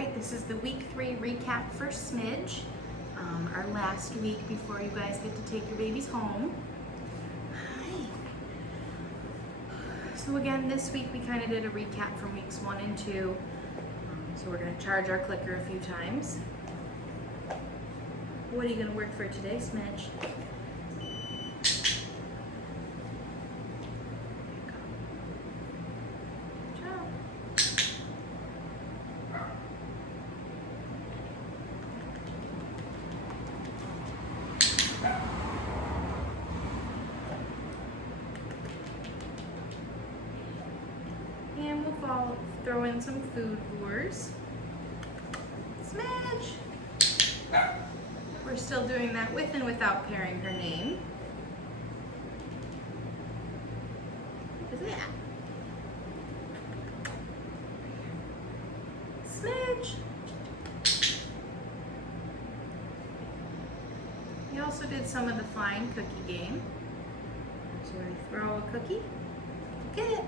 right, this is the week 3 recap for Smidge. Our last week before you guys get to take your babies home. Hi. So again, this week we kind of did a recap from weeks 1 and 2. So we're going to charge our clicker a few times. What are you going to work for today, Smidge? And we'll throw in some food lures. Smidge! We're still doing that with and without pairing her name. What is that? Smidge! We also did some of the flying cookie game. So I throw a cookie, get it.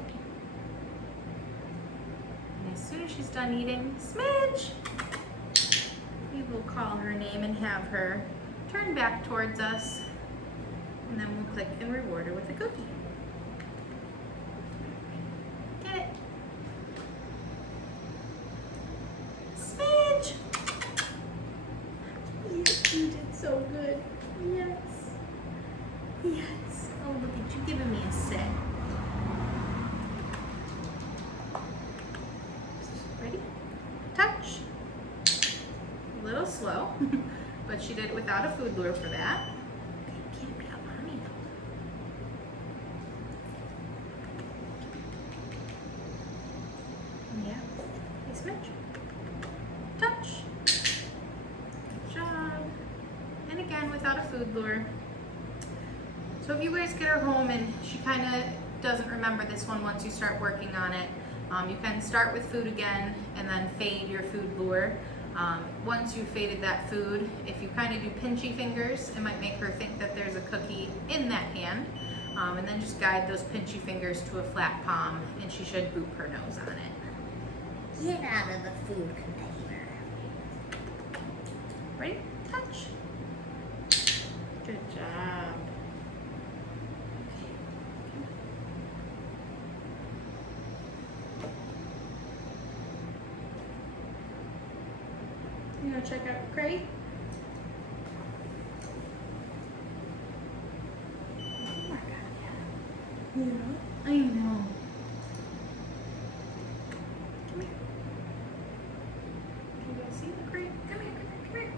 And as soon as she's done eating, Smidge! We will call her name and have her turn back towards us. And then we'll click and reward her with a cookie. Get it. Smidge! Yes, you did so good. Yes. Yes. Oh, look at you giving me a sit. Ready? Touch. A little slow, but she did it without a food lure for that. Okay, can't be out, mommy. Yeah. Hey, Smidge. Touch. Good job. And again, without a food lure. So if you guys get her home and she kind of doesn't remember this one once you start working on it, you can start with food again and then fade your food lure. Once you've faded that food, if you kind of do pinchy fingers, it might make her think that there's a cookie in that hand. And then just guide those pinchy fingers to a flat palm and she should boop her nose on it. Get out of the food container. Ready? Touch. Good job. You gonna check out your crate? Oh my God. Yeah, I know. Come here. Can you guys see the crate? Come here, come here, come here.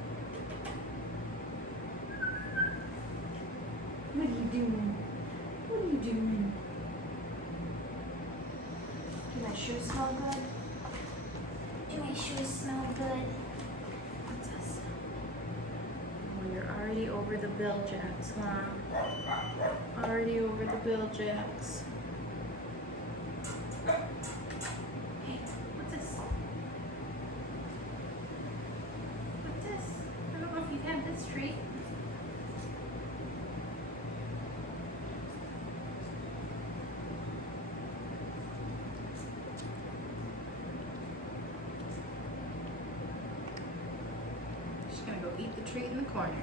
What are you doing? What are you doing? Do my shoes smell good? Do my shoes smell good? What's this? Oh, you're already over the bill jacks, huh? Already over the bill jacks. Hey, what's this? What's this? I don't know if you've had this treat. She's gonna go eat the treat in the corner.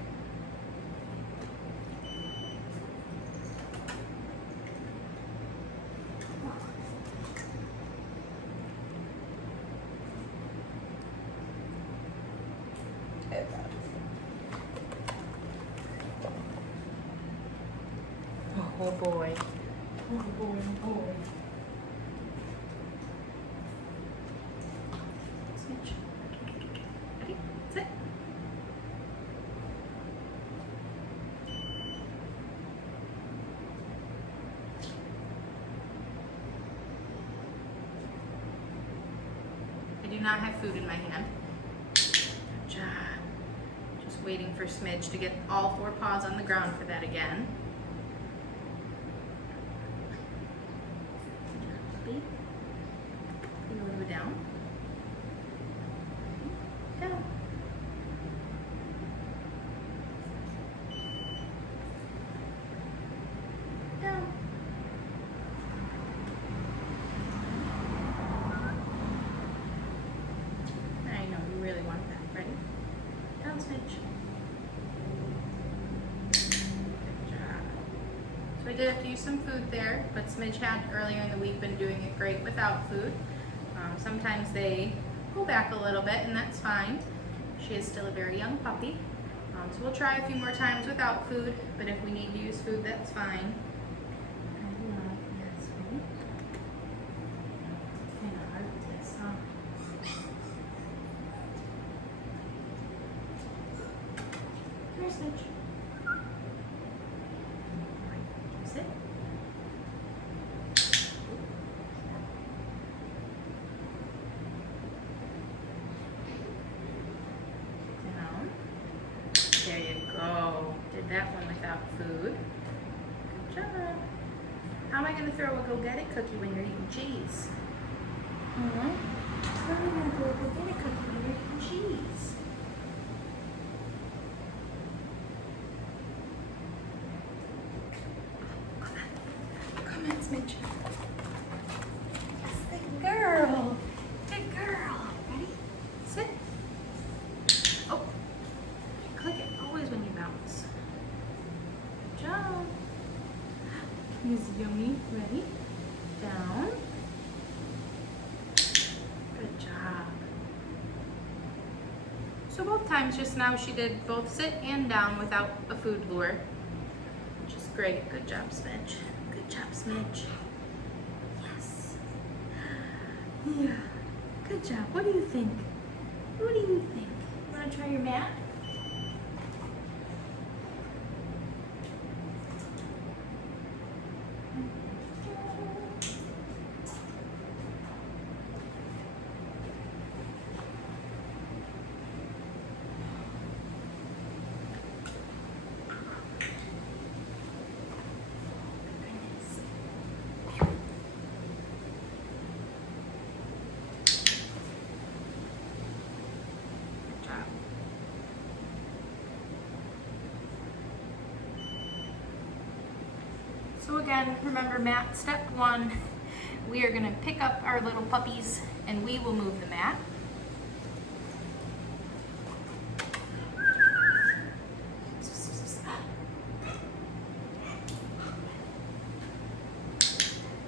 Oh boy. Oh boy, oh boy. Smidge. Ready? Sit. I do not have food in my hand. Good job. Just waiting for Smidge to get all 4 paws on the ground for that again. Puppy. You want to go down? Down. Down. I know we did have to use some food there, but Smidge had earlier in the week been doing it great without food. Sometimes they go back a little bit, and that's fine. She is still a very young puppy. So we'll try a few more times without food, but if we need to use food, that's fine. I love this one. It's kind of hard with this, huh? Come here, Smidge. Sit. Down. There you go. Did that one without food. Good job. How am I going to throw a go-get-it cookie when you're eating cheese? How am I going to throw a go-get-it cookie when you're eating cheese? Come on, Smidge. Good girl. Good girl. Ready? Sit. Oh. Click it always when you bounce. Good job. He's yummy. Ready? Down. Good job. So both times just now she did both sit and down without a food lure, which is great. Good job, Smidge. Good job, Smidge. Yes. Yeah. Good job. What do you think? What do you think? You want to try your mat? So again, remember mat step 1, we are gonna pick up our little puppies and we will move the mat.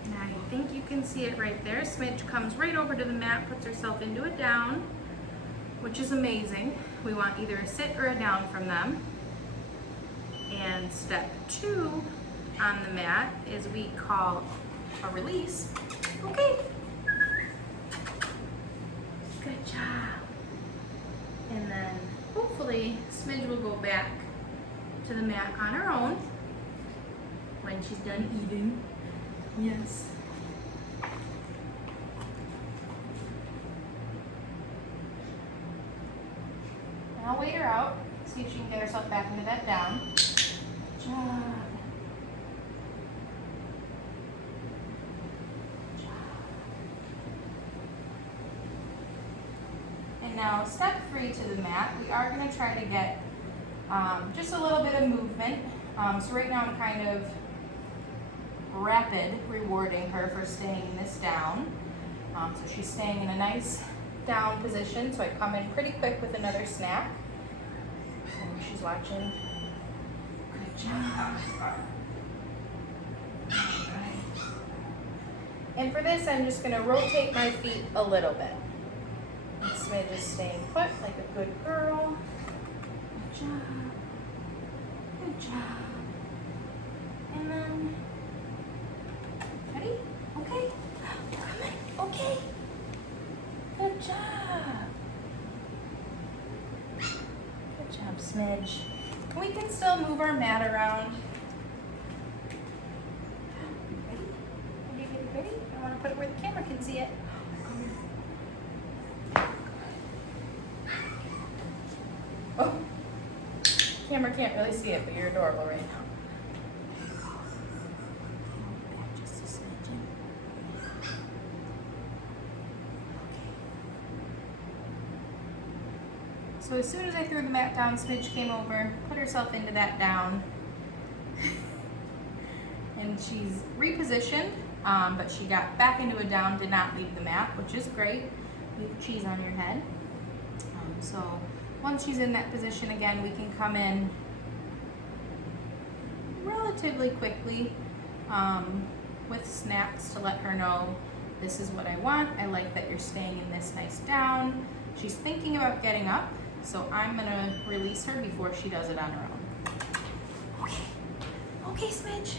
Now I think you can see it right there. Smidge comes right over to the mat, puts herself into a down, which is amazing. We want either a sit or a down from them. And step 2 on the mat is we call a release. Okay. Good job. And then hopefully Smidge will go back to the mat on her own when she's done eating. Yes. And I'll wait her out, see if she can get herself back into that down. Good job. Now, step 3 to the mat, we are going to try to get just a little bit of movement. So right now I'm kind of rapid rewarding her for staying this down. So she's staying in a nice down position, so I come in pretty quick with another snack. And she's watching. Good job. And for this, I'm just going to rotate my feet a little bit. Smidge is staying put like a good girl. Good job. Good job. And then, ready? Okay. Come on. Okay. Good job. Good job, Smidge. We can still move our mat around. Ready? Ready? I want to put it where the camera can see it. Oh, camera can't really see it, but you're adorable right now. Back just a smidgen. So as soon as I threw the mat down, Smidge came over, put herself into that down, and she's repositioned, but she got back into a down, did not leave the mat, which is great. Leave the cheese on your head. So once she's in that position again, we can come in relatively quickly. with snaps to let her know this is what I want. I like that you're staying in this nice down. She's thinking about getting up, so I'm gonna release her before she does it on her own. Okay. Okay, Smidge.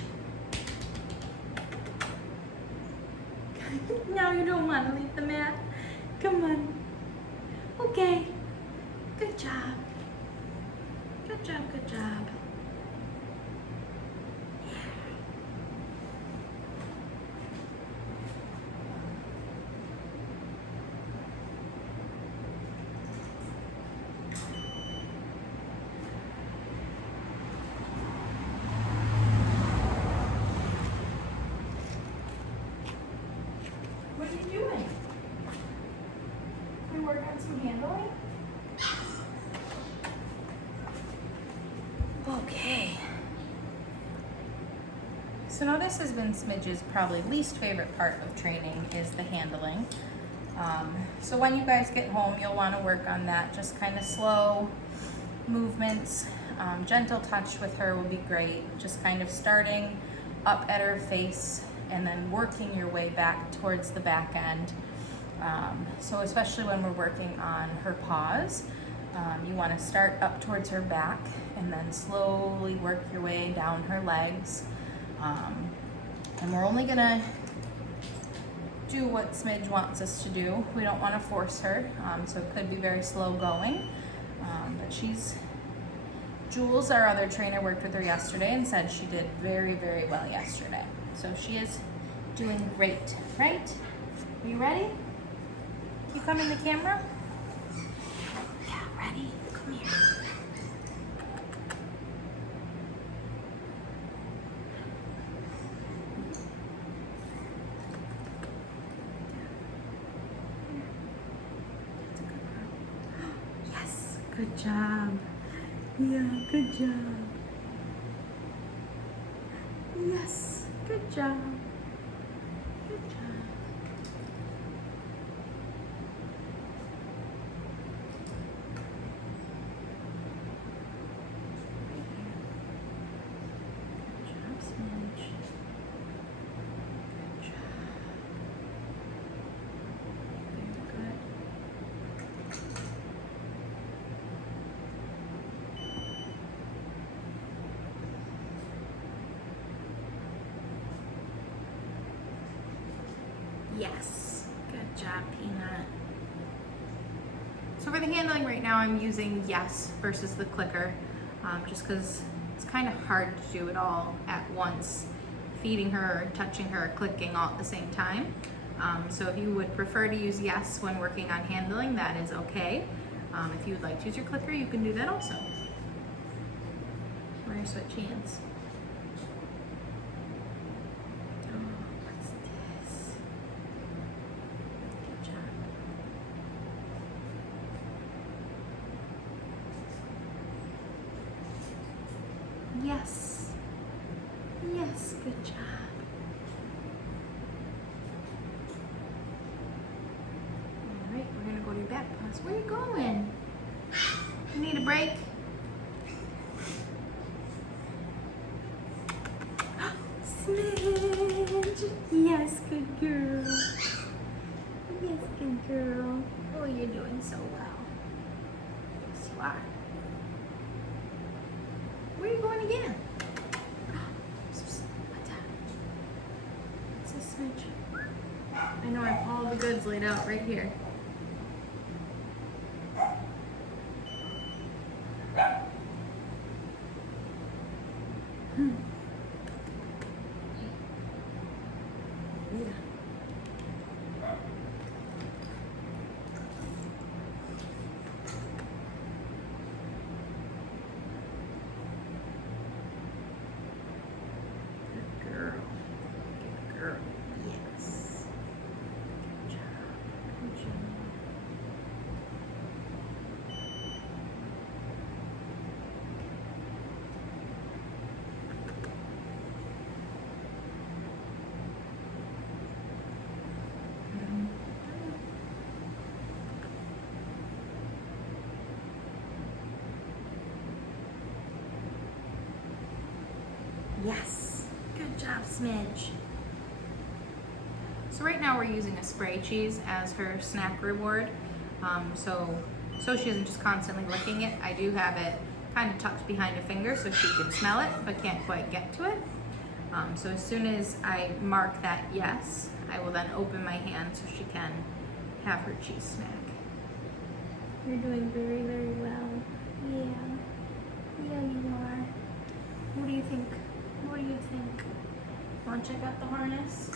Now you don't want to leave the mat. Come on. Okay. Good job. Good job, good job. What are you doing? We work on some handling? Okay. So now this has been Smidge's probably least favorite part of training is the handling. So when you guys get home, you'll want to work on that. Just kind of slow movements, gentle touch with her will be great. Just kind of starting up at her face and then working your way back towards the back end. So especially when we're working on her paws, you want to start up towards her back and then slowly work your way down her legs. And we're only gonna do what Smidge wants us to do. We don't want to force her, so it could be very slow going. But Jules, our other trainer, worked with her yesterday and said she did very, very well yesterday. So she is doing great, right? Are you ready? You come in the camera? Yeah, ready? Come here. Yes, good job. Yeah, good job. Yes, good job. Good job. Good job, Smidge. Good job. Very good. Yes, good job, Peanut. So for the handling right now, I'm using yes versus the clicker, just because it's kind of hard to do it all at once, feeding her, touching her, clicking all at the same time. So if you would prefer to use yes when working on handling, that is okay. If you would like to use your clicker, you can do that also. We're gonna switch hands. What's this? Good job. Yes. Yes, good job. All right, we're gonna go to your back paws. Where are you going? You need a break? Smidge. Yes, good girl. Yes, good girl. Oh, you're doing so well. Yes, you are. Where are you going again? What's this, Smidge? I know I have all the goods laid out right here. Good girl. Good girl. Yes. Good job. Good job. Yes. Good Good job, Smidge. So right now we're using a spray cheese as her snack reward. So she isn't just constantly licking it. I do have it kind of tucked behind her finger so she can smell it, but can't quite get to it. So as soon as I mark that yes, I will then open my hand so she can have her cheese snack. You're doing very, very well. Yeah. Yeah, you are. What do you think? What do you think? Want to check out the harness?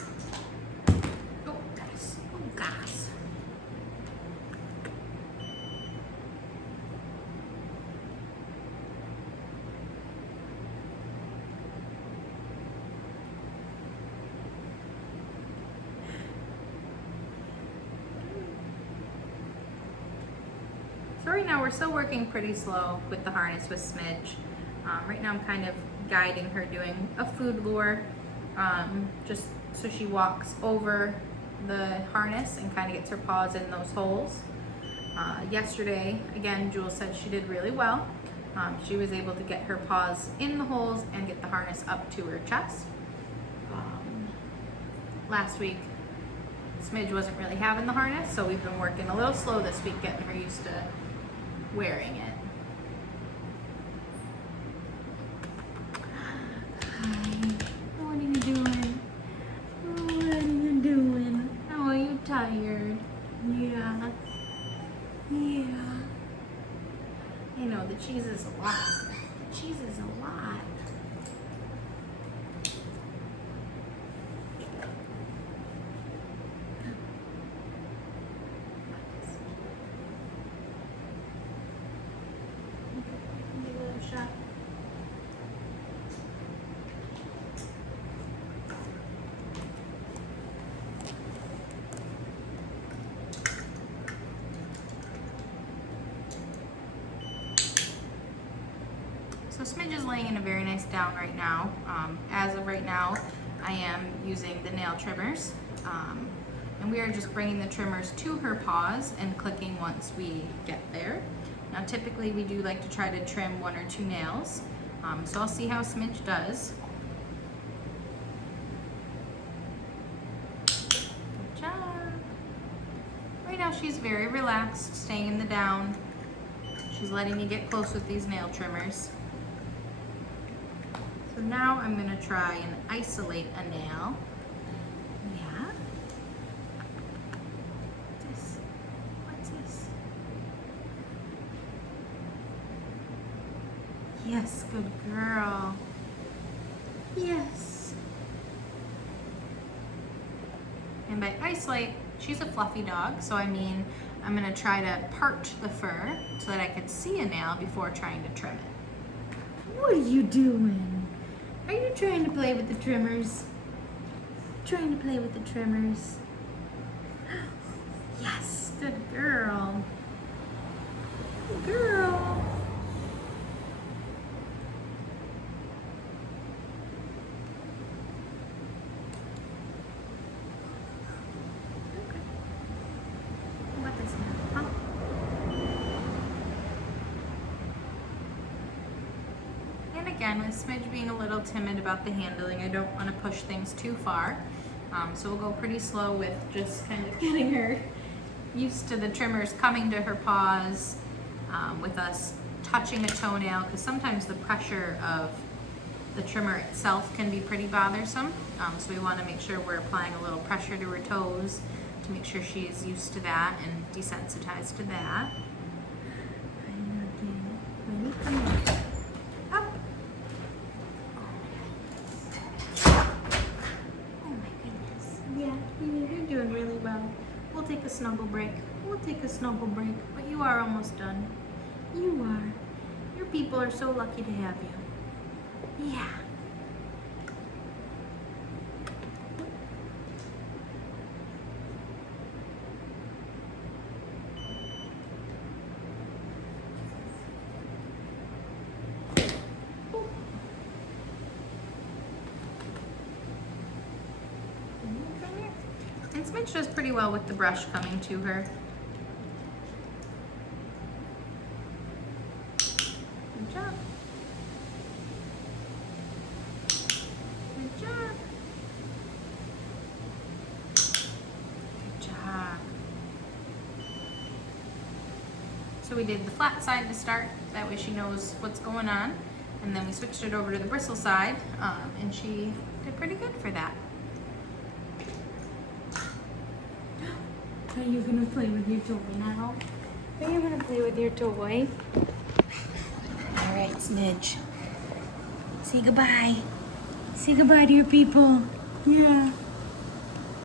Oh, guys. Oh, gosh. So right now we're still working pretty slow with the harness with Smidge. Right now I'm kind of guiding her doing a food lure, just so she walks over the harness and kind of gets her paws in those holes. Yesterday, again, Jules said she did really well. She was able to get her paws in the holes and get the harness up to her chest. Last week, Smidge wasn't really having the harness, so we've been working a little slow this week getting her used to wearing it. What are you doing? What are you doing? Oh, are you tired? Yeah. Yeah. You know, the cheese is a lot. The cheese is a lot. Give it a little shot. So Smidge is laying in a very nice down right now. As of right now, I am using the nail trimmers. And we are just bringing the trimmers to her paws and clicking once we get there. Now typically we do like to try to trim 1 or 2 nails. So I'll see how Smidge does. Good job. Right now she's very relaxed, staying in the down. She's letting me get close with these nail trimmers. So now I'm going to try and isolate a nail. Yeah. What's this? What's this? Yes, good girl. Yes. And by isolate, she's a fluffy dog, so I mean, I'm going to try to part the fur so that I can see a nail before trying to trim it. What are you doing? Are you trying to play with the trimmers? Trying to play with the trimmers. Yes, good girl. Good girl. Okay. What is that, huh? And again, with Smidge being a little timid about the handling, I don't want to push things too far. So we'll go pretty slow with just kind of getting her used to the trimmers coming to her paws, with us touching a toenail, because sometimes the pressure of the trimmer itself can be pretty bothersome. So we want to make sure we're applying a little pressure to her toes to make sure she's used to that and desensitized to that. Ready? Come here. Up. Oh my goodness. Yeah, you're doing really well. We'll take a snuggle break. We'll take a snuggle break, but you are almost done. You are. Your people are so lucky to have you. Yeah. And Smidge does pretty well with the brush coming to her. Good job. Good job. So we did the flat side to start, that way she knows what's going on. And then we switched it over to the bristle side, and she did pretty good for that. Are you gonna play with your toy now? Are you gonna play with your toy? All right, Smidge. Say goodbye. Say goodbye to your people. Yeah.